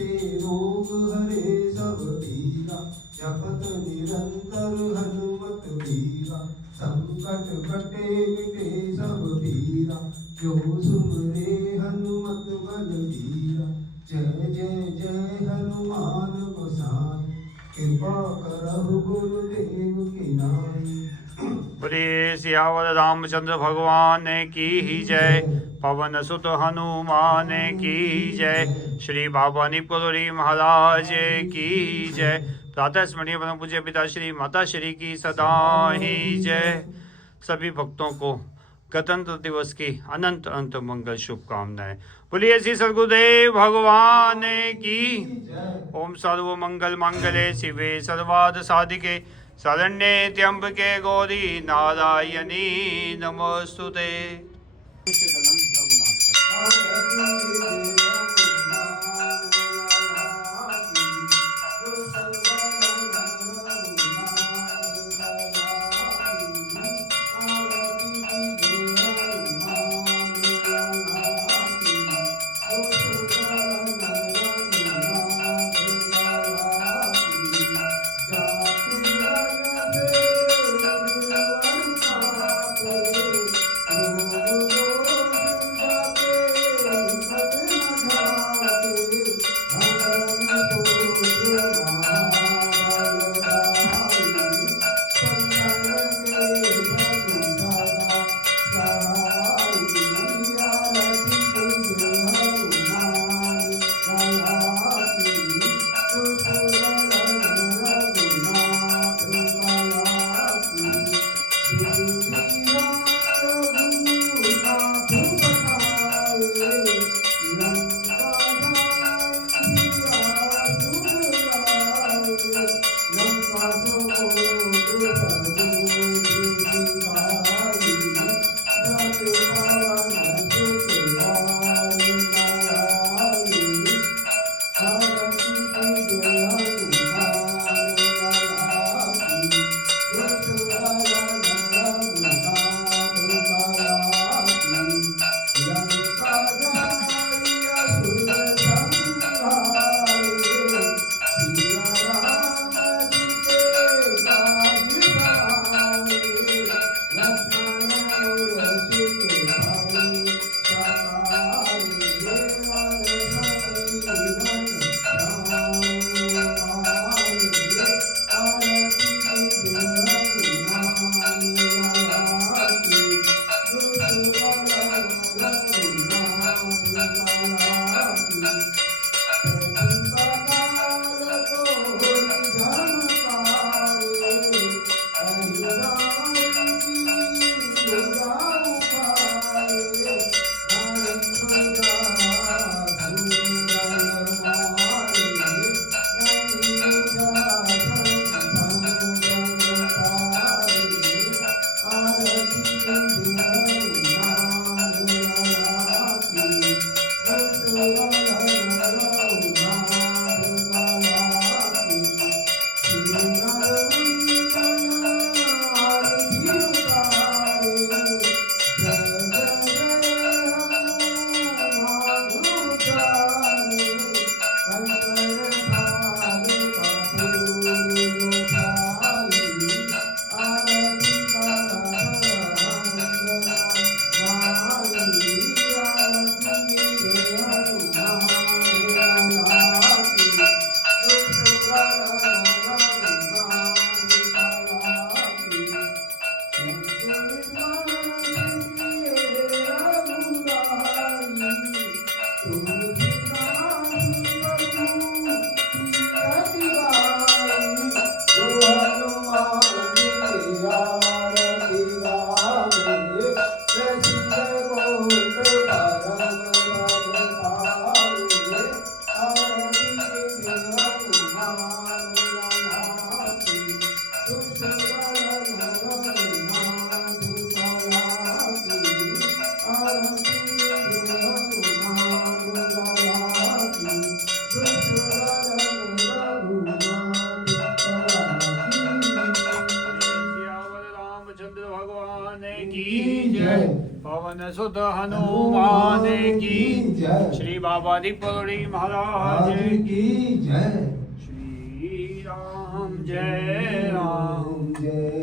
नाशे रोग हरे सब पीरा, जपत निरंतर हनुमत वीरा, संकट कटे मिटे सब पीरा, जो सुमरे हनुमत बलबीरा। जय जय जय हनुमान गोसाई, कृपा करहु गुरुदेव की नाई। बोलिए सियावर रामचंद्र भगवान की ही जय, पवन सुत हनुमान की जय, श्री बाबा निपुरी महाराज की जय। प्रातः स्मरणीय परम पूज्य पिता श्री माता श्री की सदा ही जय। सभी भक्तों को गणतंत्र दिवस की अनंत अनंत मंगल शुभकामनाएं। बोलिए श्री सद्गुरुदेव भगवान की। ओम सर्व मंगल मंगले शिवे सर्वार्थ साधिके, शरण्ये त्र्यंबके गौरी नारायणी नमोस्तुते। पवन सुत हनुमान की जय। श्री बाबा दीपगढ़ी महाराज की जय। श्री राम जय राम जय